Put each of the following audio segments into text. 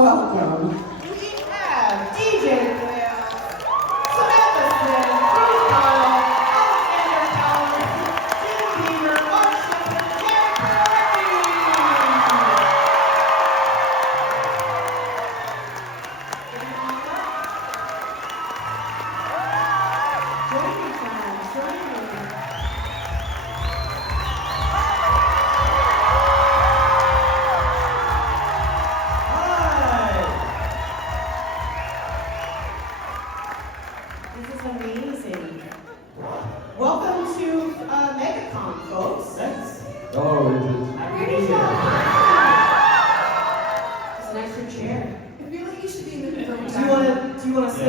welcome. We have DJ Samantha Smith, Ruth Connell, Calvert, Beaver, Sheppard, amazing. Welcome to Megacon, folks. Thanks. Oh, it's an extra chair. I feel like you should be in the middle. Do you want to sit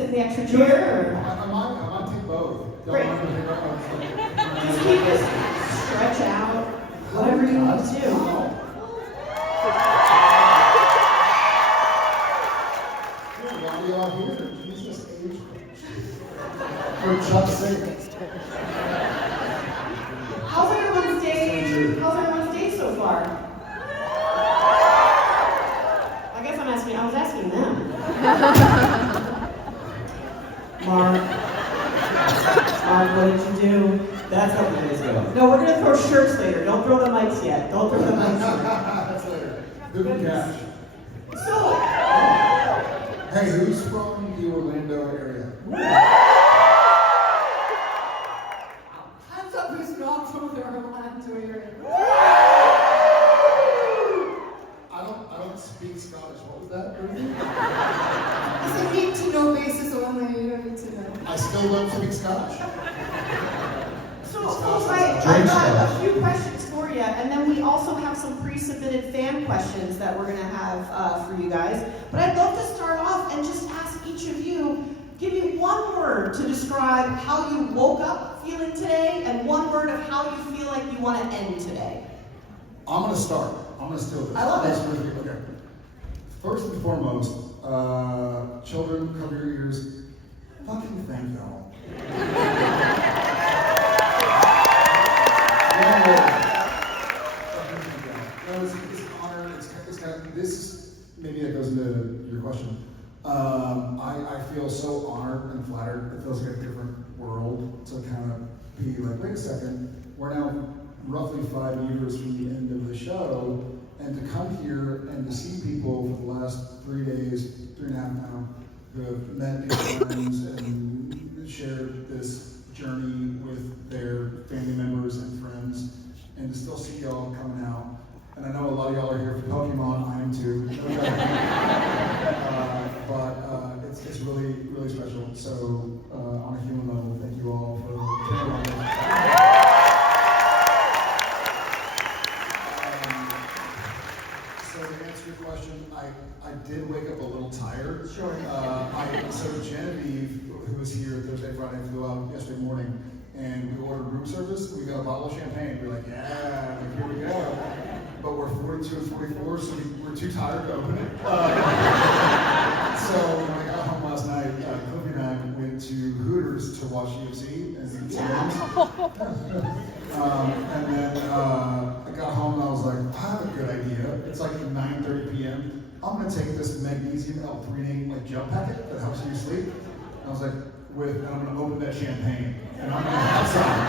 in the extra chair? I might take both. Great. Just keep this stretch out. Whatever you need to do. Why are you all here? Jesus age. For Chuck's sake. How's everyone's day so far? I guess I was asking them. Mark, what did you do? That's how the days go. No, we're gonna throw shirts later. Don't throw the mics yet. Don't throw the mics yet. That's later. Who cash? So, Hey, who's from the Orlando area? Hands up who's not from the Orlando area. I don't speak Scottish. What was that? It's a need to know basis only. You don't need to know. I still don't speak Scottish. So folks, I got a few questions for you, and then we also have some pre-submitted fan questions that we're going to have for you guys. But I'd love to start off and just ask each of you, give me one word to describe how you woke up feeling today, and one word of how you feel like you want to end today. I'm going to start. I'm going to steal this. I love it. Okay. First and foremost, children, cover your ears. Fucking thank y'all. It's an honor. It's kind of this. Maybe that goes into your question. I feel so honored and flattered. It feels like a different world to kind of be like, wait a second, we're now roughly 5 years from the end of the show, and to come here and to see people for the last 3 days, 3.5 now, who have met new friends and shared this journey with their family members and friends, and to still see y'all coming out. And I know a lot of y'all are here for Pokemon, I am too. But it's really, really special. So on a human level, thank you all for caring about me. So to answer your question, I did wake up a little tired. Sure. So Genevieve, who was here Thursday, Friday, flew out yesterday morning, and we ordered room service. We got a bottle of champagne. We're like, yeah, like, here we go. But we're 42 and 44, so we're too tired to open it. So when I got home last night, Kobe and I went to Hooters to watch UFC and eat some games. And then I got home and I was like, I have a good idea. It's like 9:30 p.m. I'm gonna take this magnesium L-threonate like gel packet that helps you sleep. And I was like, and I'm gonna open that champagne and I'm gonna have some.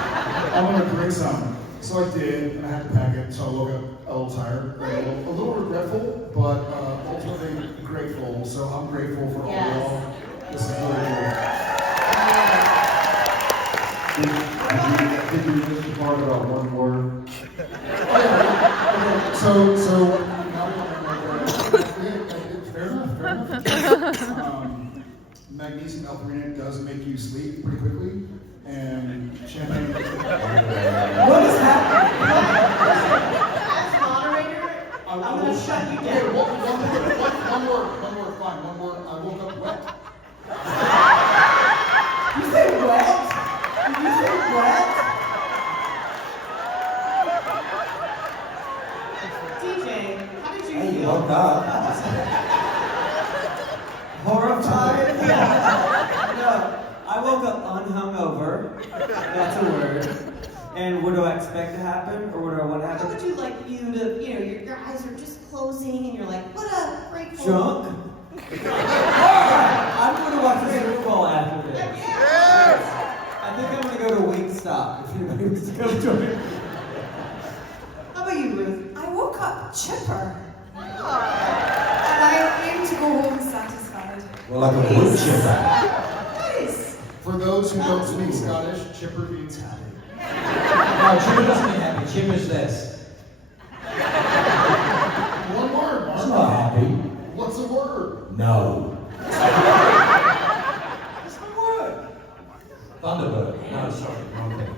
I'm gonna drink some. So I did, and I had to pack it, so I woke up a little tired, a little regretful, but ultimately grateful. So I'm grateful for all y'all. This is really Did you miss the part about one word? So fair enough. Magnesium L-threonate does make you sleep pretty quickly, and champagne. What is happening? As moderator, I'm going to shut you down. One word, fine, one word. I woke up wet. You say wet? Did you say wet? DJ, how did you I feel? woke up. Horrified? No, I woke up unhungover. That's a word. And what do I expect to happen? Or what do I want to How happen? would you like you to, your eyes are just closing and you're like, what a grateful Drunk? I'm going to watch the Super Bowl after this. I think I'm going to go to Wingstop if anybody wants to come join me. How about you, Ruth? I woke up chipper. And I aim to go home satisfied. Well, like a wood chipper. Nice. For those who don't speak Scottish, chipper means happy. No, chipper doesn't mean happy. Chipper's this. One word, It's Mark. not happy. What's the word? No. What's the word? Thunderbird. No, sorry, wrong thing.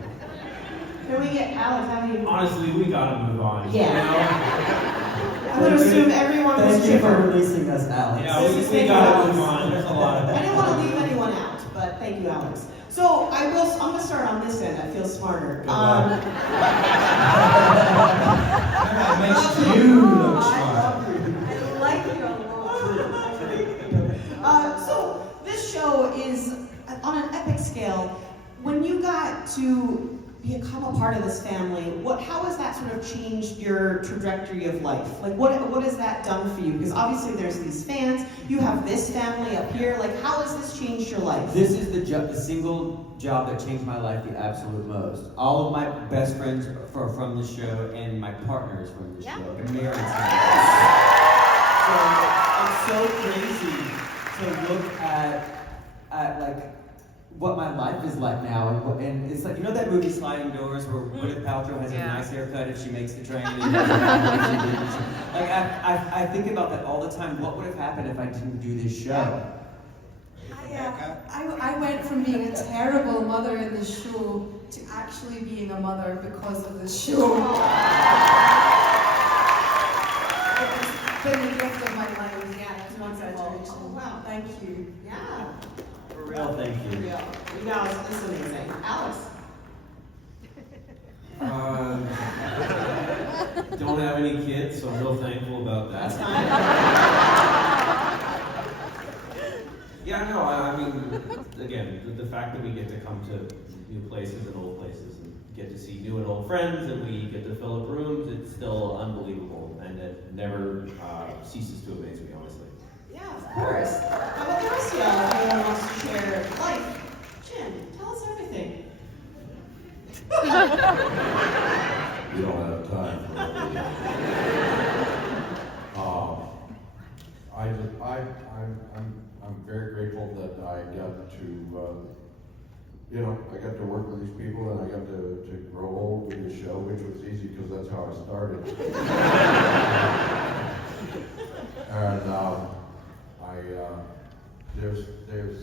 Can we get Alex? How do you? Honestly, we gotta move on. Yeah. I'm going to assume everyone was Thank you for chipper. releasing us, Alex. Yeah, This is we big gotta Alex. move on. There's a lot of I didn't want to leave anyone out, but thank you, Alex. So I'm going to start on this end. I feel smarter. That makes you look smart. I like your look. So this show is on an epic scale. When you got to become a part of this family, how has that sort of changed your trajectory of life? Like, what has that done for you? Because obviously there's these fans. You have this family up here. Like, how has this changed your life? This is the single job that changed my life the absolute most. All of my best friends are from the show, and my partners from the show. And Mary's from the show. So it's so crazy to look at like what my life is like now, and it's like, you know that movie Sliding Doors where Gwyneth Paltrow has a nice haircut and she makes the train. And like I think about that all the time. What would have happened if I didn't do this show? I went from being a terrible mother in the show to actually being a mother because of the show. It's been the gift of my life. Yeah, it's congratulations. Oh, wow. Thank you. Yeah. For real, thank you. You guys, this is amazing. Alex. Don't have any kids, so I'm real thankful about that. That's fine. Yeah, no, I mean, again, the fact that we get to come to new places and old places and get to see new and old friends and we get to fill up rooms, it's still unbelievable, and it never ceases to amaze me, honestly. Yeah, of course. How about the rest of y'all? If anyone wants to share life? Jim, tell us everything. You don't have time for everything. I'm very grateful that I got to, I got to work with these people and I got to grow old with the show, which was easy because that's how I started. And there's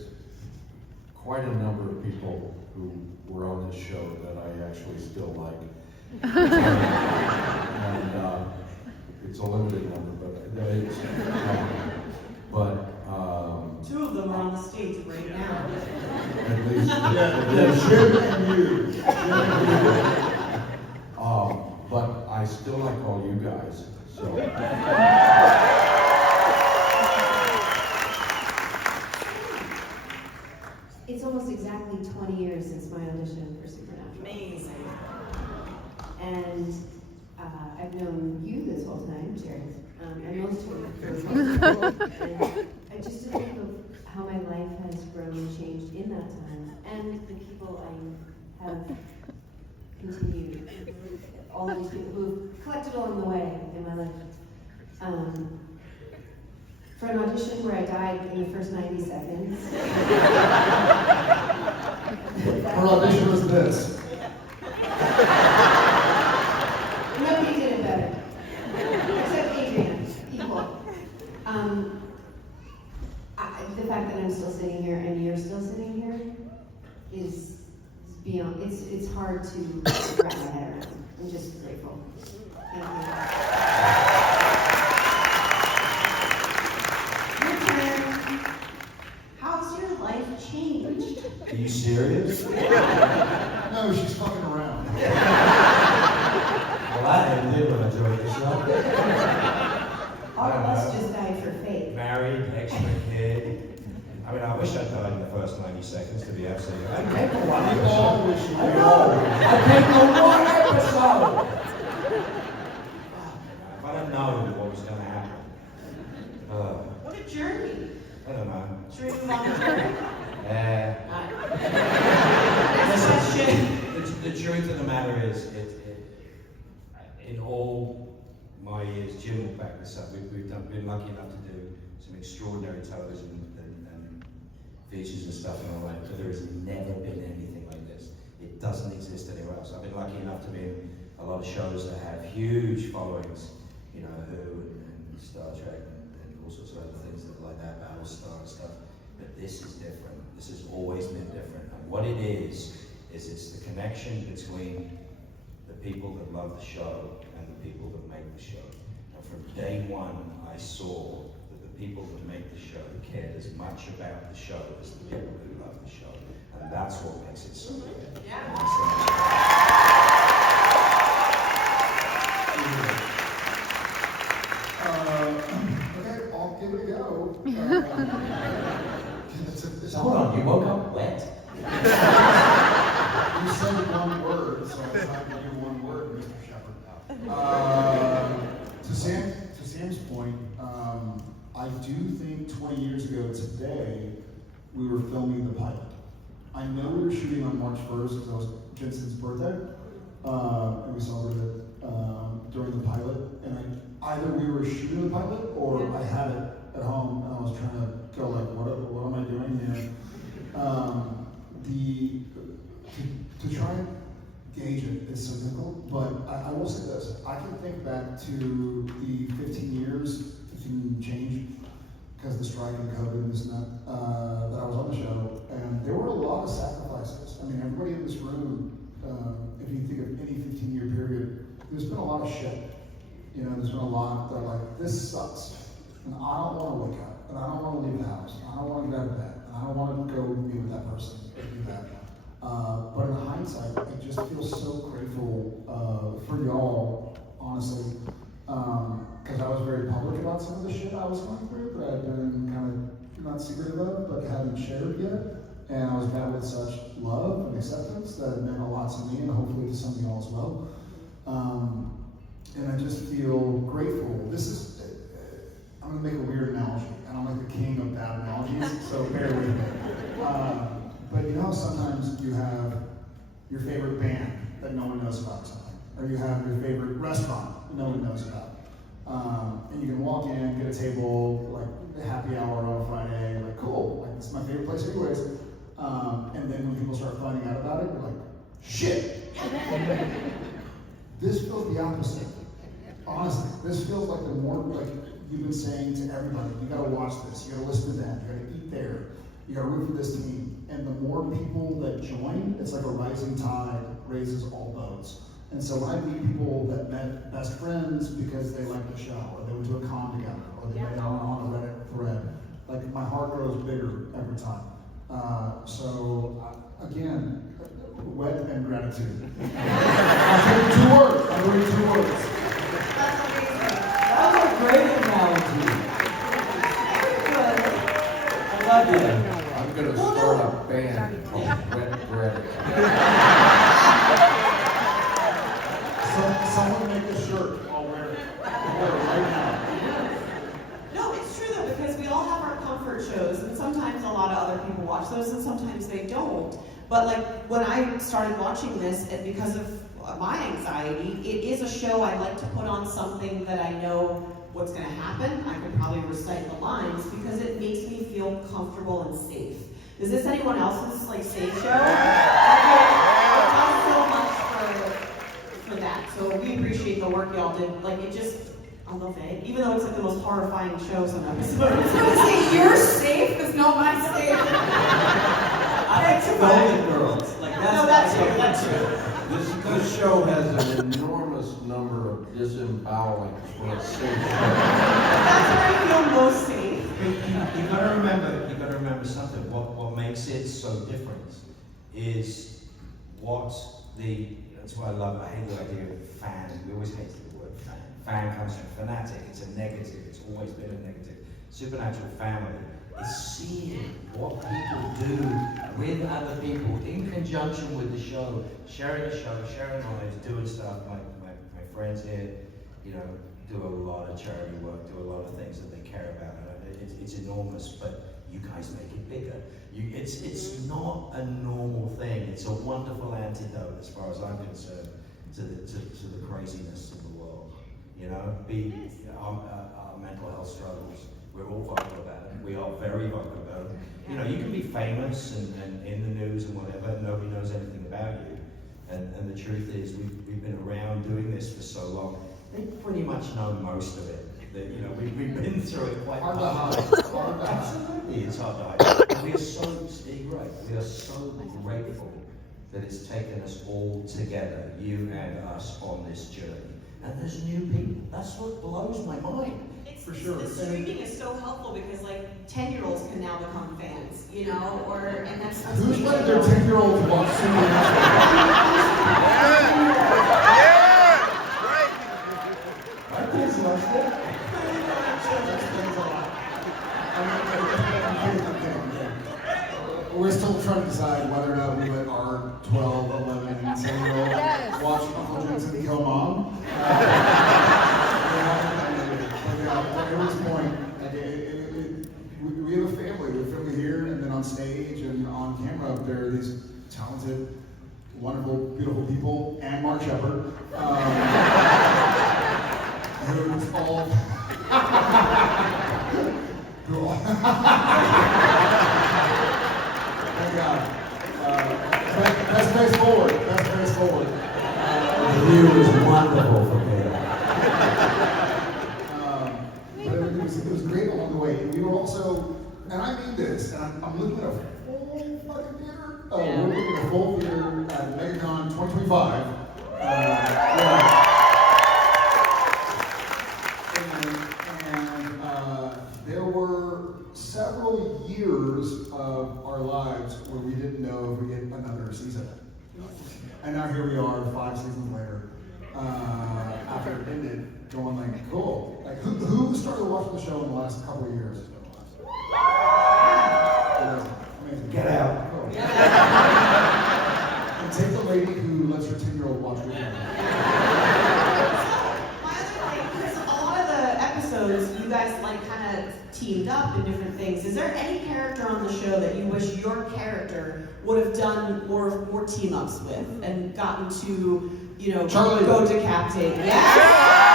quite a number of people who were on this show that I actually still like. And it's a limited number, but Two of them are on the stage right now. at least Jim and you. but I still like all you guys. So It's almost exactly 20 years since my audition for Supernatural. Amazing. And I've known you this whole time, Jared, and most of you. And I just to think of how my life has grown and changed in that time, and the people I have continued, all of these people who've collected along the way in my life. For an audition where I died in the first 90 seconds. Her audition was this. Nobody did it better. Except Adrian, equal. The fact that I'm still sitting here and you're still sitting here is beyond, it's hard to wrap my head around. I'm just grateful. Thank you. Your turn. How's your life changed? are you serious? No, she's fucking around. Well, I did when I joined the show. All of us just died for faith. Married, extra kid. I mean, I wish I'd died in the first 90 seconds, to be absolutely honest. I came for one We all wish you did. I came for one episode! If I'd have known what was going to happen. the journey? I don't know. Should we move on to the journey? Next question. The truth of the matter is, in all my years, Jim will back this up, we've been lucky enough to do some extraordinary television and features and stuff and all that, but there has never been anything like this. It doesn't exist anywhere else. I've been lucky enough to be in a lot of shows that have huge followings, you know, Who and Star Trek and all sorts of other things that like that, Battlestar and stuff. But this is different. This has always been different. And what it is it's the connection between the people that love the show and the people that make the show. And from day one, I saw that the people that make the show cared as much about the show as the people who love the show. And that's what makes it so good. Okay, I'll give it a go. Hold on, you woke up wet? You said one word, so I tried to do one word, Mr. Sheppard. To Sam's point, I do think 20 years ago today, we were filming the pilot. I know we were shooting on March 1st because that was Vincent's birthday, and we celebrated it during the pilot. And either we were shooting the pilot or I had it at home and I was trying to go like, what am I doing here? To try and gauge it is so difficult, but I will say this. I can think back to the 15 years, 15 change, because of the strike and COVID and this and that, that I was on the show, and there were a lot of sacrifices. I mean, everybody in this room, if you think of any 15-year period, there's been a lot of shit. You know, there's been a lot that like, this sucks, and I don't want to wake up, and I don't want to leave the house, and I don't want to get out of bed, and I don't want to go be with that person or do that. But in hindsight, I just feel so grateful for y'all, honestly, because I was very public about some of the shit I was going through that I'd been kind of not secretive of, but hadn't shared yet. And I was met with such love and acceptance that it meant a lot to me and hopefully to some of y'all as well. And I just feel grateful. This is, I'm gonna make a weird analogy, and I'm like the king of bad analogies, so bear with me. But you know how sometimes you have your favorite band that no one knows about or something, or you have your favorite restaurant that no one knows about. And you can walk in, get a table, like a happy hour on a Friday, like cool, like this is my favorite place anyways. And then when people start finding out about it, you're like, shit! This feels the opposite. Honestly, this feels like the more, like you've been saying to everybody, you gotta watch this, you gotta listen to them, you gotta eat there, you gotta root for this team. And the more people that join, it's like a rising tide raises all boats. And so when I meet people that met best friends because they liked the show, or they went to a con together, or they met on a Reddit thread, like my heart grows bigger every time. Again, wet and gratitude. I'll take 2 words. I'll bring 2 words. That was a great analogy. I love you. I'm going to start a band called Wet Bread. Someone make a shirt. I'll wear it. I'll wear it right now. No, it's true though, because we all have our comfort shows, and sometimes a lot of other people watch those, and sometimes they don't. But like when I started watching this, and because of my anxiety, it is a show I like to put on something that I know what's going to happen. I can probably recite the lines because it makes me feel comfortable and safe. Is this anyone else's like safe show? It does so much for that. So we appreciate the work y'all did. Like it just, I love it. Even though it's like the most horrifying show some episodes. I was gonna say, you're safe is not my safe. I like the Golden Girls. Like That's true. This show has an enormous number of disemboweling for a safe show. That's where I feel most safe. You gotta remember something. What makes it so different is that's why I hate the idea of fan. We always hate the word fan. Fan comes from fanatic, it's a negative, it's always been a negative. Supernatural family is seeing what people do with other people in conjunction with the show, sharing knowledge, doing stuff. My friends here, you know, do a lot of charity work, do a lot of things that they care about. It's enormous, but you guys make it bigger. It's not a normal thing. It's a wonderful antidote, as far as I'm concerned, to the craziness of the world. You know, our mental health struggles. We're all vocal about it. We are very vocal about it. You know, you can be famous and in the news and whatever, and nobody knows anything about you. And the truth is, we've been around doing this for so long. They pretty much know most of it. That, you know, we've been through it quite Hard to hide. Hard to hide. Absolutely, it's hard to hide. And we are so, Steve, right? We are so grateful that it's taken us all together, you and us, on this journey. And there's new people. That's what blows my mind. For sure. The streaming is so helpful because like 10-year-olds can now become fans, you know, and that's Who's letting their 10-year-olds watch Superman? Right, kids watch it. We're still trying to decide whether or not we let our 12, 11, and 10-year-old watch Uncle Jensen kill Mom. At this point, we have a family. We have a family here, and then on stage and on camera, there are these talented, wonderful, beautiful people, and Mark Sheppard, who's all. Thank God. Best face forward. Best face forward. The view is wonderful for me. It was great along the way. We were also, and I mean this, and I'm looking at a full fucking theater. We're looking at a full theater at Megacon 2025. There were several years of our lives where we didn't know if we get another season. And now here we are, 5 seasons later, after it ended, going like, cool. Like, who started watching the show in the last couple of years? Amazing. Get out. Cool. And take the lady who lets her 10-year-old watch with her. Because a lot of the episodes, you guys like kind of teamed up in different things. Is there any character on the show that you wish your character would have done more team-ups with and gotten to, you know, Charlie. go decapitate? Yeah!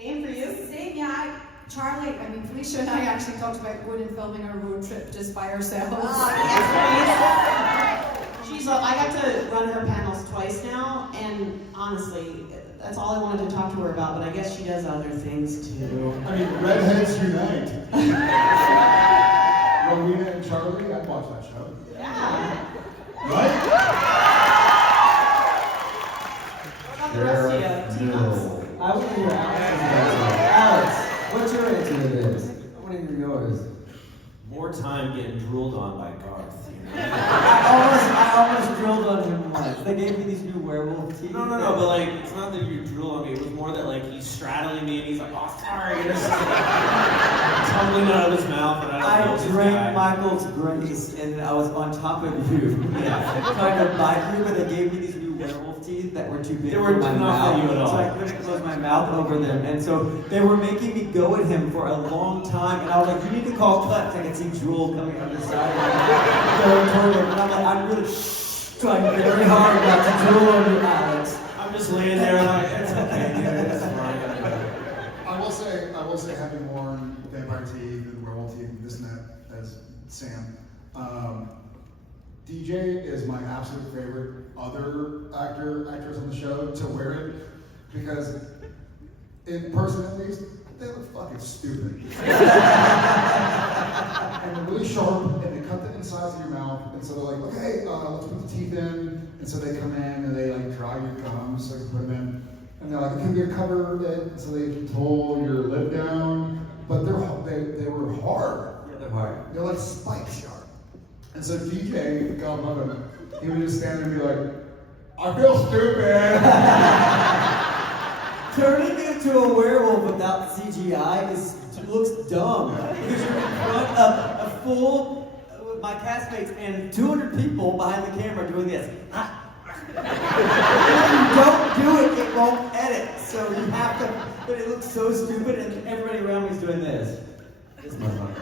Same for you? Same, yeah. Charlie, Felicia and I actually talked about going and filming our road trip just by ourselves. She's I got to run her panels twice now, and honestly, that's all I wanted to talk to her about, but I guess she does other things too. I mean, redheads unite. Rowena and Charlie, I'd watch that show. Yeah. Right? What about the rest of you? Team-ups? I want to hear Alex. What's your answer to this? I want to hear yours. More time getting drooled on by Garth. You know? I almost drilled on him once. They gave me these new werewolf teeth. No, but like, it's not that you drool on me. It was more that like he's straddling me and he's like, oh, sorry, and it's tumbling out of his mouth, and I don't know this guy. drank Michael's grace, and I was on top of you. Kind of like you, but they gave me these new werewolf teeth that were too big They for were my not mouth, for you at all. so I couldn't close my mouth over them. And so they were making me go at him for a long time, and I was like, you need to call cuts. I could see drool coming on the side of my going toward him, and I'm like, I'm really trying very hard not to drool on you, Alex. I'm just laying there like, it's okay, dude, it's fine. I will say, having worn vampire teeth and werewolf teeth and this and that as Sam, DJ is my absolute favorite other actress on the show to wear it, because in person at least, they look fucking stupid. And they're really sharp, and they cut the insides of your mouth, and so they're like, okay, let's put the teeth in, and so they come in and they like dry your gums so you can put them in, and they're like, okay, we're gonna cover it, so they pull your lip down, but they were hard. Yeah, they're hard. They're like spike sharp. And so DJ, God love him, he would just stand there and be like, I feel stupid. Turning into a werewolf without CGI looks dumb. Because you're in front of a full, my castmates, and 200 people behind the camera doing this. If you don't do it, it don't edit, so you have to, but it looks so stupid and everybody around me is doing this. This motherfucker.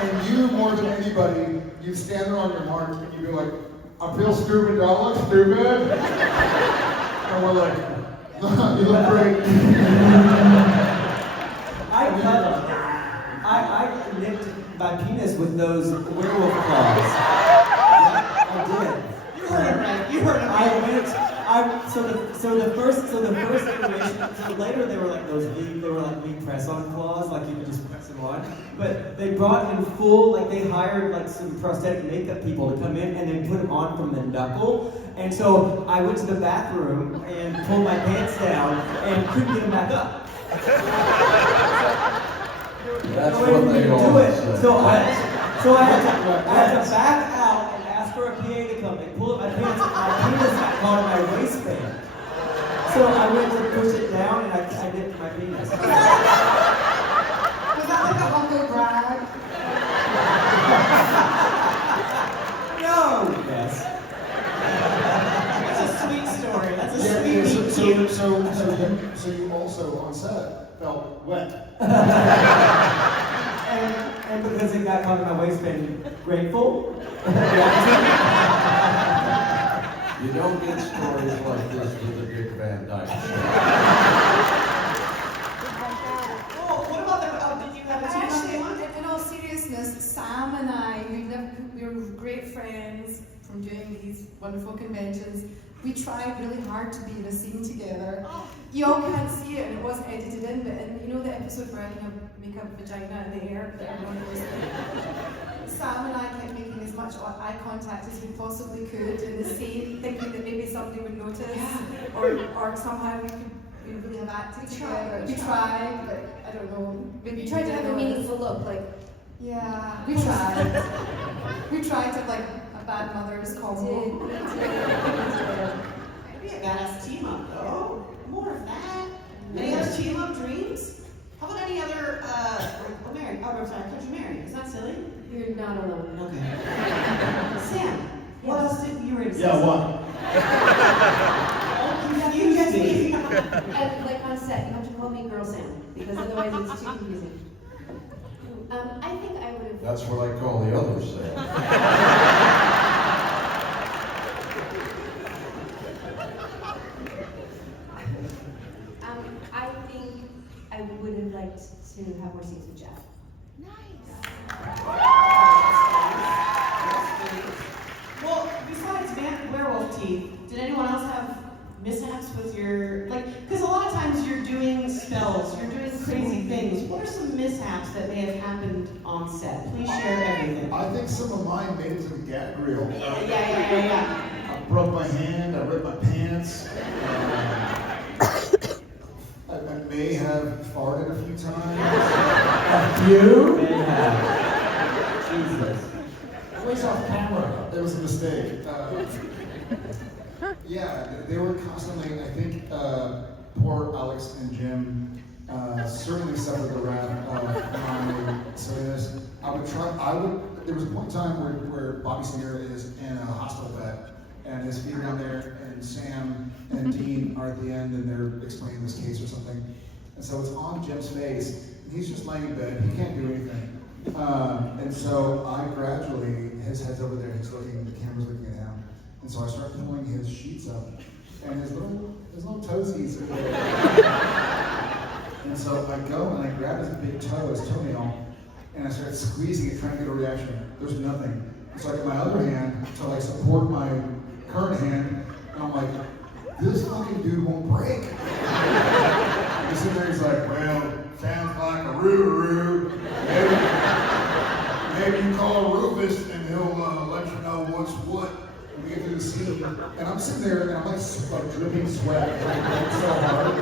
And you, more than anybody, you stand there on your mark and you be like, I feel stupid, do I look stupid? And we're like, you look great. I nicked my penis with those werewolf claws. I did. You heard it right. You heard it right. So the first iteration, so later they were like V press-on claws, like you could just press them on. But they brought in full, like they hired like some prosthetic makeup people to come in and then put them on from the knuckle. And so I went to the bathroom and pulled my pants down and couldn't get them back up. That's what they all say. So I had to back out and ask for a PA to come and pull up my pants, and my penis got caught in my waistband. So I went to push it down and I dipped my penis. Was that like a humble brag? No! Yes. That's a sweet story. That's a Yeah, sweet meet cute. so you also on set felt wet. And because it got caught in my waistband, grateful. You don't get stories like this with a Dick Van Dyke show. Oh, what about the, did you have a Actually, team? in all seriousness, Sam and I, we were great friends from doing these wonderful conventions. We tried really hard to be in a scene together. You all can't see it, and it wasn't edited in, but you know the episode where I kind of make a vagina in the air that everyone was Sam and I kept making as much eye contact as we possibly could in the scene, thinking that maybe somebody would notice, or somehow we really have acted together. We tried, but I don't know. Maybe You tried to have a meaningful look, like, yeah, we tried. We tried to like a bad mother's combo. Maybe a badass team up though. More of that. Any other team up dreams? How about any other, Mary? Oh, I'm sorry, Coach Mary. Is that silly? you're not alone. Okay. Sam, what else did you were Yeah, what? You just me. And, like on set, you have to call me Girl Sam, because otherwise it's too confusing. I think I would have. That's what I call the other Sam. I think I would have liked to have more scenes with Jeff. Well, besides werewolf teeth, did anyone else have mishaps with your, because a lot of times you're doing spells, you're doing crazy things. What are some mishaps that may have happened on set? Please share everything. I think some of mine made it to the gag reel. Yeah. I broke my hand, I ripped my pants. I may have farted a few times. You may have. Jesus. It was off camera. It was a mistake. Yeah, they were constantly, I think, poor Alex and Jim certainly suffered the wrath of my silliness. There was a point in time where Bobby Singer is in a hospital bed, and his feet are down there, and Sam and Dean are at the end, and they're explaining this case or something. And so it's on Jim's face, and he's just laying in bed, he can't do anything. And so I gradually, his head's over there, he's looking, the camera's looking at him. And so I start pulling his sheets up, and his little toesies are there. And so I go and I grab his big toe, his toenail, and I start squeezing it, trying to get a reaction. There's nothing. So I get my other hand to support my current hand, and I'm like, this fucking dude won't break. He's sitting there, he's like, well, sounds like a roo-roo. Maybe you call Rufus and he'll let you know what's what when we get to the scene. And I'm sitting there and I'm like dripping sweat, like so hard.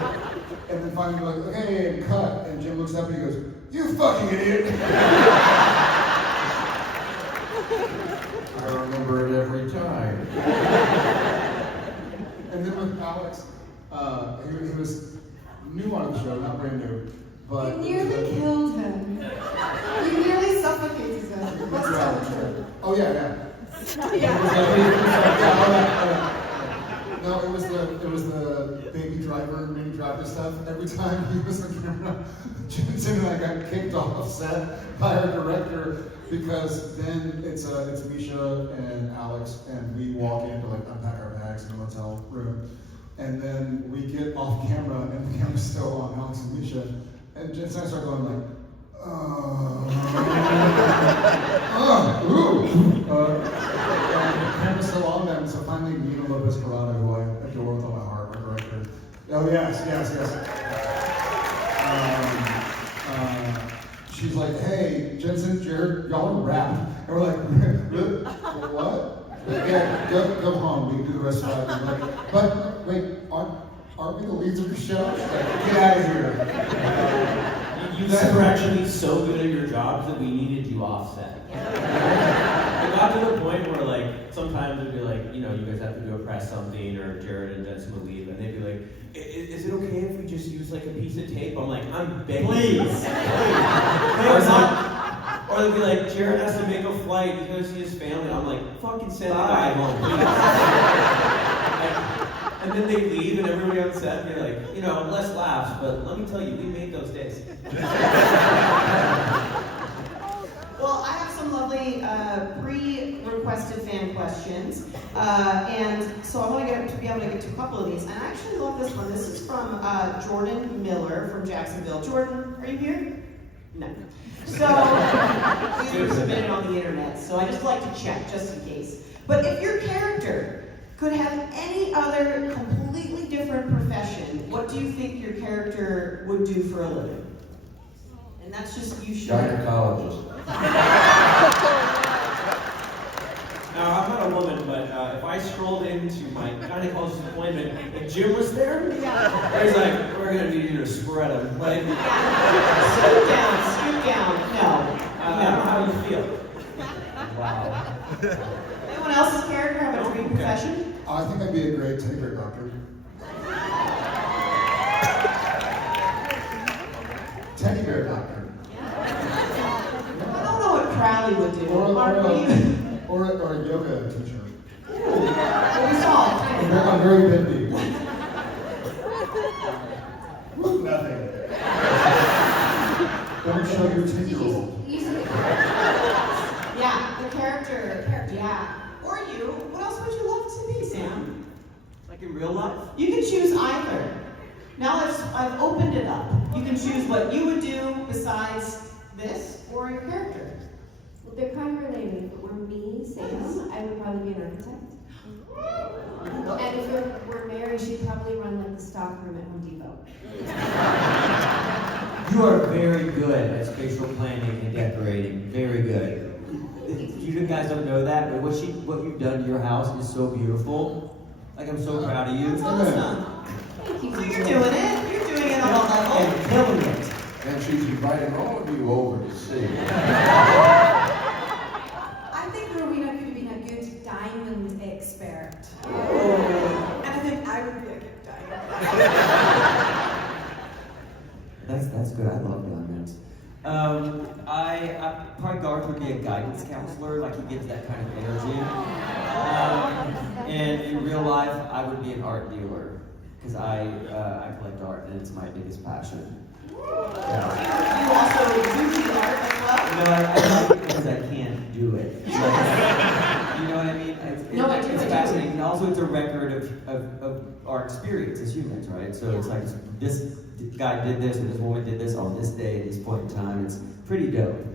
And then finally we're like, okay, cut. And Jim looks up and he goes, you fucking idiot. I remember it every time. And then with Alex, he was new on the show, not brand new. But You nearly killed him. You nearly suffocated him. Let's tell the truth. Oh yeah. Yeah. No, it was the baby driver, mini driver stuff. Every time he was on camera, Jensen and I got kicked off set by our director because then it's Misha and Alex, and we walk in to like unpack our bags in the hotel room, and then we get off camera, and the camera's still on Alex and Misha, and Jensen and I start going like, and the camera's still on them, so finally Nina Lopez Corrado, who I adore with all my heart, our director. Oh yes. She's like, hey, Jensen, Jared, y'all rap. And we're like, really? What? Yeah, go home. We can do the rest of it. Like, but wait, aren't we the leads of the show? Like, get out of here. You guys were actually so good at your jobs that we needed you offset. It got to the point where like sometimes it'd be like, you know, you guys have to go press something, or Jared and Jensen would leave, and they'd be like, is it okay if we just use like a piece of tape? I'm like, I'm begging. Please. Or they'd be like, Jared has to make a flight, he's gonna see his family. I'm like, fucking send the guy home, please. And then they leave, and everybody on set, and you're like, you know, less laughs, but let me tell you, we made those days. Well, I have some lovely pre-requested fan questions, and so I want to be able to get to a couple of these. And I actually love this one. This is from Jordan Miller from Jacksonville. Jordan, are you here? No. So these were submitted on the internet, so I just like to check just in case. But if your character could have any other completely different profession, what do you think your character would do for a living? And that's just you sharing. Gynecologist. Now, I'm not a woman, but if I scrolled into my gynecologist appointment and Jim was there, he's like, we're going to need you to spread him. Like, Scoot down. No. I don't know how you feel. Wow. Anyone else's character have a dream profession? I think I'd be a great teddy bear doctor. Teddy bear doctor. I don't know what Crowley would do. Or a yoga teacher. We saw kind of. I'm very bendy. Nothing. Don't show your 10-year-old. Yeah, the character. Yeah. Or you. What else would you love to be, Sam? Like in real life? You can choose either. Now I've opened it up. You can choose what you would do besides this or your character. Well, they're kind of related. If it were me, Sam, I would probably be an architect. And if we were married, she'd probably run like the stock room at Home Depot. You are very good at spatial planning and decorating. Very good. You guys don't know that, but what you've done to your house is so beautiful. Like, I'm so proud of you. That's awesome. Thank you. So you're doing it. You're doing it on a level. And killing it. And she's inviting all of you over to see. I think Rowena could have been a good diamond expert. Oh. And I think I would be a good diamond. That's good. I love diamonds. I probably Garth would be a guidance counselor. Like, he gives that kind of energy. And in real life, I would be an art dealer because I collect art and it's my biggest passion. Yeah. You also do the art as well? No, I like it because I can't do it. Like, you know what I mean? It's fascinating. And also, it's a record of our experience as humans, right? So it's like, this guy did this, and this woman did this on this day, at this point in time. It's pretty dope.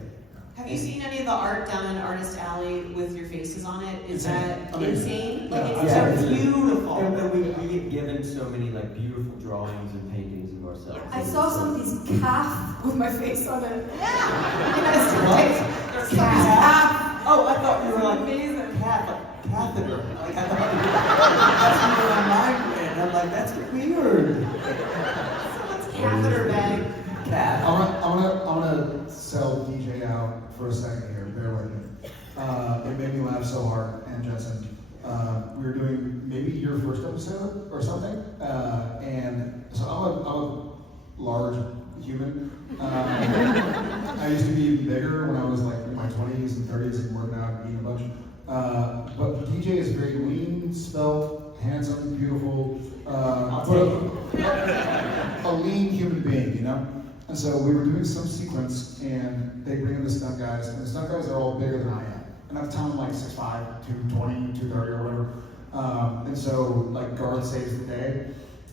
Have you seen any of the art down in Artist Alley with your faces on it? Is that Amazing. insane? Like, Yeah. it's beautiful. And we get given so many like beautiful drawings and paintings of ourselves. I saw somebody's calf with my face on it. Yeah. Yes, Their calf. Oh, I thought you were like Amazing. catheter. Like, I thought that's where my mind went. I'm like, that's weird. Someone's catheter bag. Cat. I wanna sell DJ out for a second here. Bear with me. It made me laugh so hard. And Jensen, we were doing maybe your first episode or something, and so I'm a large human. I used to be bigger when I was like in my 20s and 30s and working out and eating a bunch. But DJ is very lean, svelte, handsome, beautiful, but a lean human being, you know? And so we were doing some sequence, and they bring in the stunt guys, and the stunt guys are all bigger than I am. And at the time, I'm like 6'5", 220, 230 or whatever. And so, like, Garth saves the day.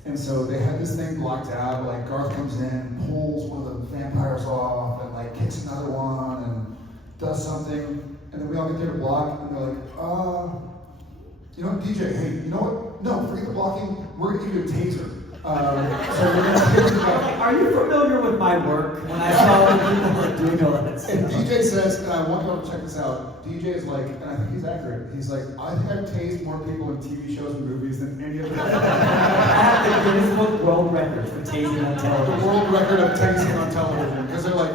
And so they had this thing blocked out, like Garth comes in, pulls one of the vampires off, and like kicks another one, and does something. And then we all get there to block, and they're like, you know what, DJ, hey, you know what? No, forget the blocking, we're gonna give you a taser. So we're gonna taser you out. Are you familiar with my work? When I saw people doing all that stuff. And DJ says, and I want you all to check this out, DJ is like, and I think he's accurate, he's like, I think I've tased more people in TV shows and movies than any of them. I have the Guinness Book World Record for tasing on The television. world record of tasting on television, because they're like,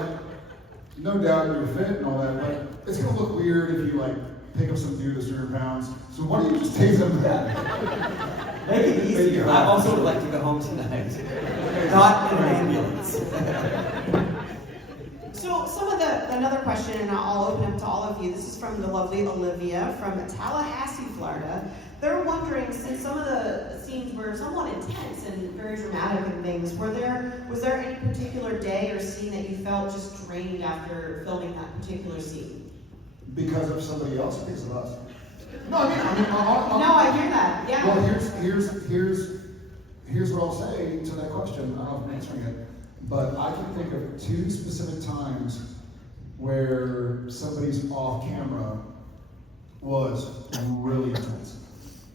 no doubt you're fit and all that, but it's gonna look weird if you like pick up some dude that's 200 pounds, so why don't you just tase him that? Make it easier. I also would like to go home tonight. Not in an ambulance. So another question, and I'll open up to all of you. This is from the lovely Olivia from Tallahassee, Florida. They're wondering, since some of the scenes were somewhat intense and very dramatic and things, was there any particular day or scene that you felt just drained after filming that particular scene? Because of somebody else, because of us. No, No, I hear that. Yeah. Well, here's what I'll say to that question. I don't know if I'm answering it, but I can think of 2 specific times where somebody's off camera was really intense,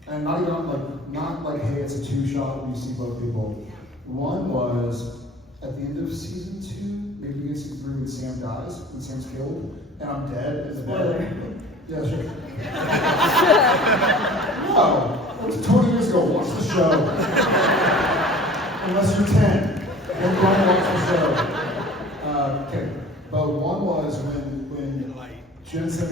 and not like hey, it's a 2-shot when you see both people. One was at the end of season 2, maybe in season 3 when Sam dies, when Sam's killed, and I'm dead in the bed. Yeah, sure. No, it was 20 years ago. Watch the show. Unless you're 10, then go and watch the show. Okay, but one was when Jensen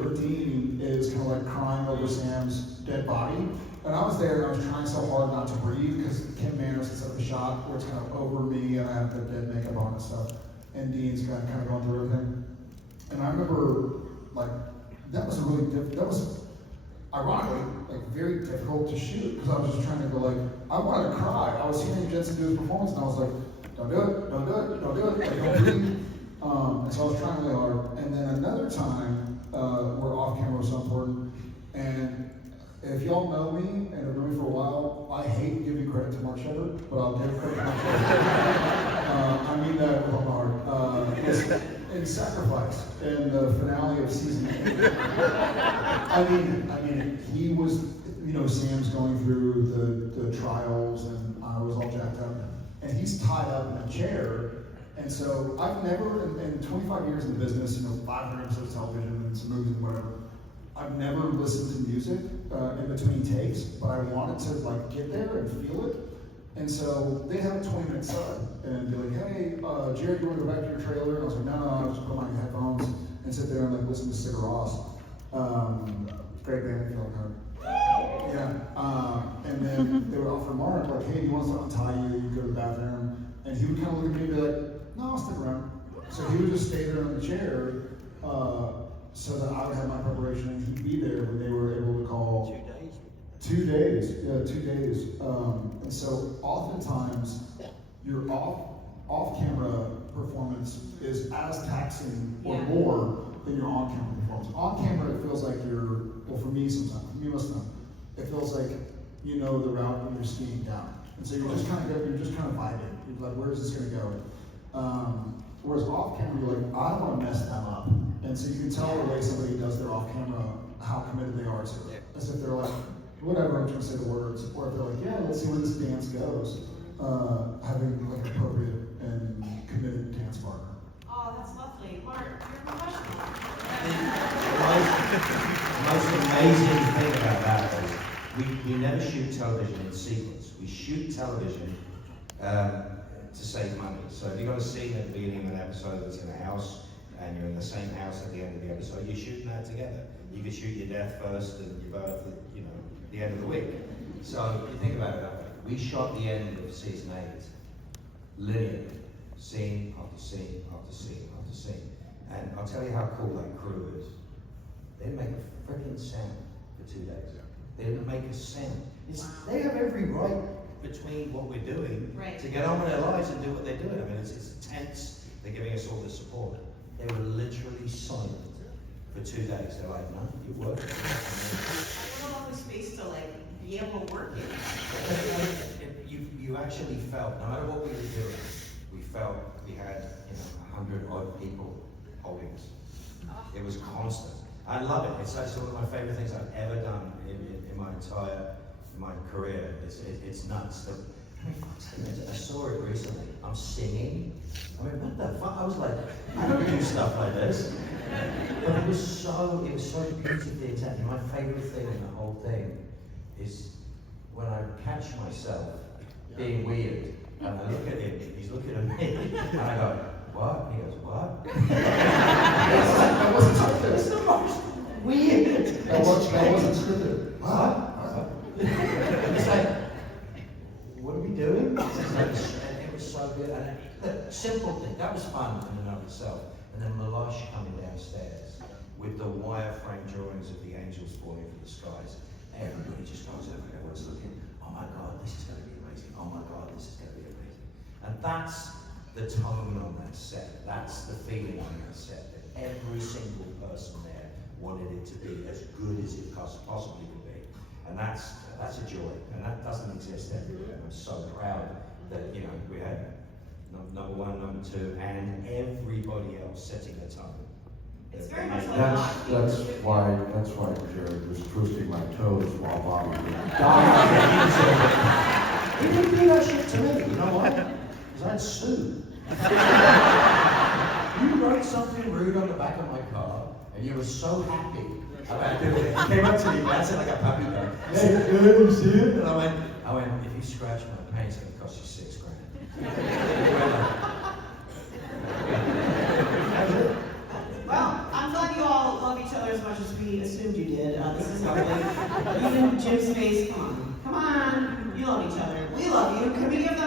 or Dean is kind of like crying over Sam's dead body, and I was there and I was trying so hard not to breathe because Kim Manners has set up a shot where it's kind of over me and I have the dead makeup on and stuff, and Dean's kind of going through everything, and I remember like. That was ironically, like very difficult to shoot because I was just trying to go like, I wanted to cry. I was hearing Jensen do his performance and I was like, don't do it, don't do it, don't do it, like, don't breathe. And so I was trying really hard. And then another time, where off camera was so important, and if y'all know me and have known me for a while, I hate giving credit to Mark Sheppard, but I'll give credit to Mark Sheppard. I mean that with all my heart. In Sacrifice, in the finale of season 8. I mean, he was, you know, Sam's going through the trials, and I was all jacked up, and he's tied up in a chair, and so I've never, in 25 years in the business, you know, 500 episodes of television and some movies and whatever, I've never listened to music in between takes, but I wanted to like get there and feel it. And so they have a 20-minute set and be like, hey, Jared, you want to go back to your trailer? And I was like, no, I'll just put my headphones and sit there and like listen to Sigur Rós. Great band, if you don't know. Yeah. And then they would offer Mark, like, hey, do you want us to untie you? You go to the bathroom. And he would kind of look at me and be like, no, I'll stick around. So he would just stay there in the chair so that I would have my preparation and he'd be there when they were able to call. 2 days, yeah, 2 days. And so oftentimes your off-camera performance is as taxing or more than your on-camera performance. On camera, it feels like well, for me sometimes, for me most of the time, it feels like you know the route when you're skiing down. And so you're just kind of vibing. You're like, where's this gonna go? Whereas off-camera, you're like, I don't want to mess them up. And so you can tell the way somebody does their off-camera how committed they are to it. As if they're like, whatever, I'm trying to say the words, or if they're like, yeah, let's see where this dance goes, having like an appropriate and committed dance partner. Oh, that's lovely. Mark, you're professional. The most amazing thing about that is we never shoot television in sequence. We shoot television to save money. So if you've got a scene at the beginning of an episode that's in a house, and you're in the same house at the end of the episode, you're shooting that together. You could shoot your death first and your birth, you know, the end of the week. So you think about it that way. We shot the end of season 8 linearly, scene after scene after scene after scene. And I'll tell you how cool that crew is. They didn't make a freaking sound for 2 days. They didn't make a sound. They have every right between what we're doing Right. to get on with their lives and do what they're doing. I mean, it's tense. They're giving us all the support. They were literally silent for 2 days. They're like, no, you work. I don't have the space to like be able to work it. You actually felt, no matter what we were doing, we felt we had 100 odd people holding us. It was constant. I love it. It's one of my favorite things I've ever done in my entire career. It's nuts. I saw it recently. I'm singing. I mean, what the fuck? I was like, I don't do stuff like this. But it was so beautifully intense. My favorite thing in the whole thing is when I catch myself being weird, and I look at him, he's looking at me, and I go, what? He goes, what? That wasn't scripted. It's the most weird. That wasn't scripted. What? It's like, what are we doing? It was so good. And the simple thing, that was fun in and of itself. And then Milosh coming downstairs with the wireframe drawings of the angels falling from the skies. Everybody just goes over there, everyone's looking, oh my God, this is going to be amazing. Oh my God, this is going to be amazing. And that's the tone on that set. That's the feeling on that set. That every single person there wanted it to be as good as it possibly could be. And that's a joy. And that doesn't exist everywhere. I'm so proud that, we had number 1, number 2, and everybody else setting the tone. It's very much like That's why Jared was twisting my toes while Bobby was dying. He didn't do that shit to me, you know why? Because I'd sue. You wrote something rude on the back of my car, and you were so happy about doing it. You came up to me dancing like a puppy dog. Hey, you see it? And I went, if you scratch my paint, it's going to cost you $6,000. Well, I'm glad you all love each other as much as we assumed you did. This is lovely. Even Jim's face, come on. You love each other. We love you. Can we give them